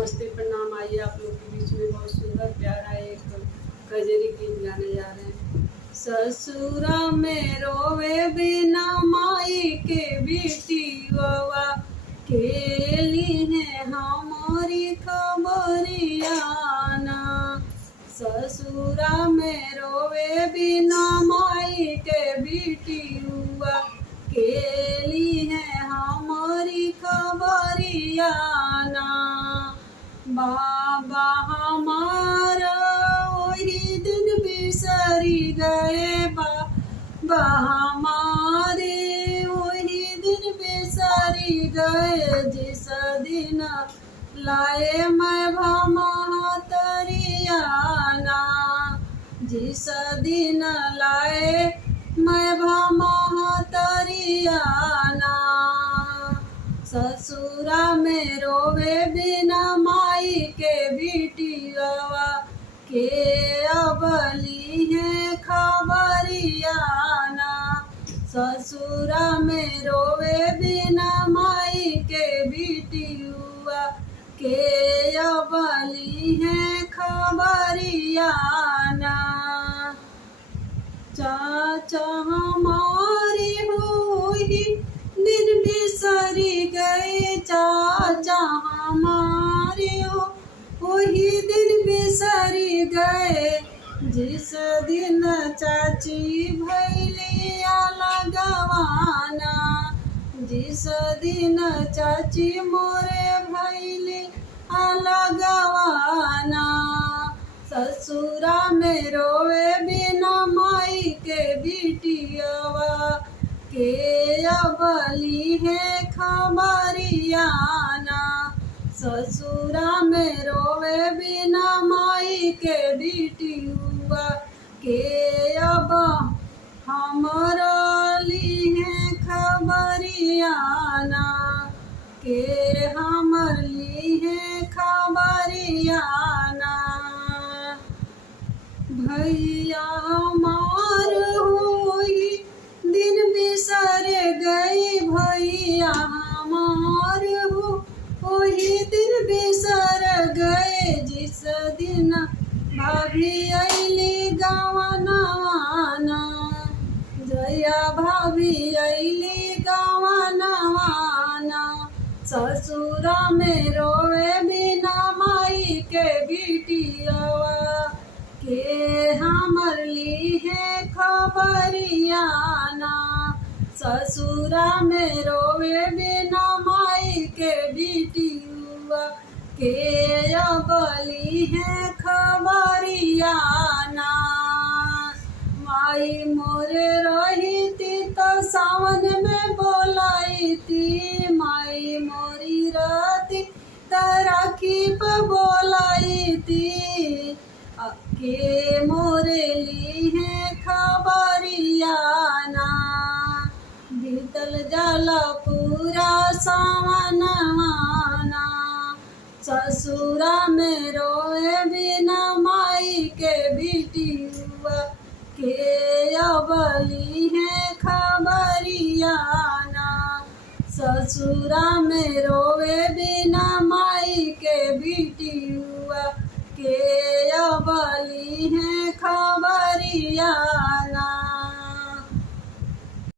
नमस्ते प्रणाम। आइए आप लोग के बीच में बहुत सुंदर प्यारा एक कजरी गीत गाने जा रहे हैं। ससुरा में रोवे बिना माई के बेटी बवा केली है हमारी खबरियाना। ससुरा में रोवे बिना माई के बेटी हुआ केली है हमारी खबरियाना। बाबा हमारा वही दिन बिसरी गए, बाबा हमारे वही दिन बिसरी गए, जिस दिन लाए मैं भमहतरियाना। जिस दिन लाए मैं भमहतरियाना। ससुरा में रोवे बिना माई के बिटिया के अबली है खबरियाना। ससुरा में रोवे बिना माई के बिटिया के अबली है खबरियाना। चाचा हमारी हुई दिन बिसरी गए, चाचा हमारे वही दिन बिसरी गए, जिस दिन चाची भैलिया लगवाना। जिस दिन चाची मोरे भैली लगवाना। ससुरा में रोवे बिना माई के बिटिया के अबली है खबरियाना। ससुरा में रोवे बिना माई के बिटिया के अब हमरली है खबरियाना। के हमरली है खबरियाना। भैया हमार हुई दिन बिसर गई, भैया हमार वही दिन बिसर गए, जिस दिन भाभी अली गवनवाना। जया भाभी अली गवनवाना। ससुरा में रोवे बिना माई के बिटिया के हमरली है खबरियाना। ससुरा में रोवे बिना माई के बिटिया के अबली है खबरियाना। माई मोरे रही थी तो सावन में बोलाई थी, माई मोरी रहती तो राखी पे बोलाई थी, के मोरे ली है खबरियाना। बीतल जाला पूरा सावनवाना। ससुरा में रोए बिना माई के बिटिया के अबली है खबरियाना। ससुरा में रोए बिना माई के बिटिया के अबली है खबरियाना।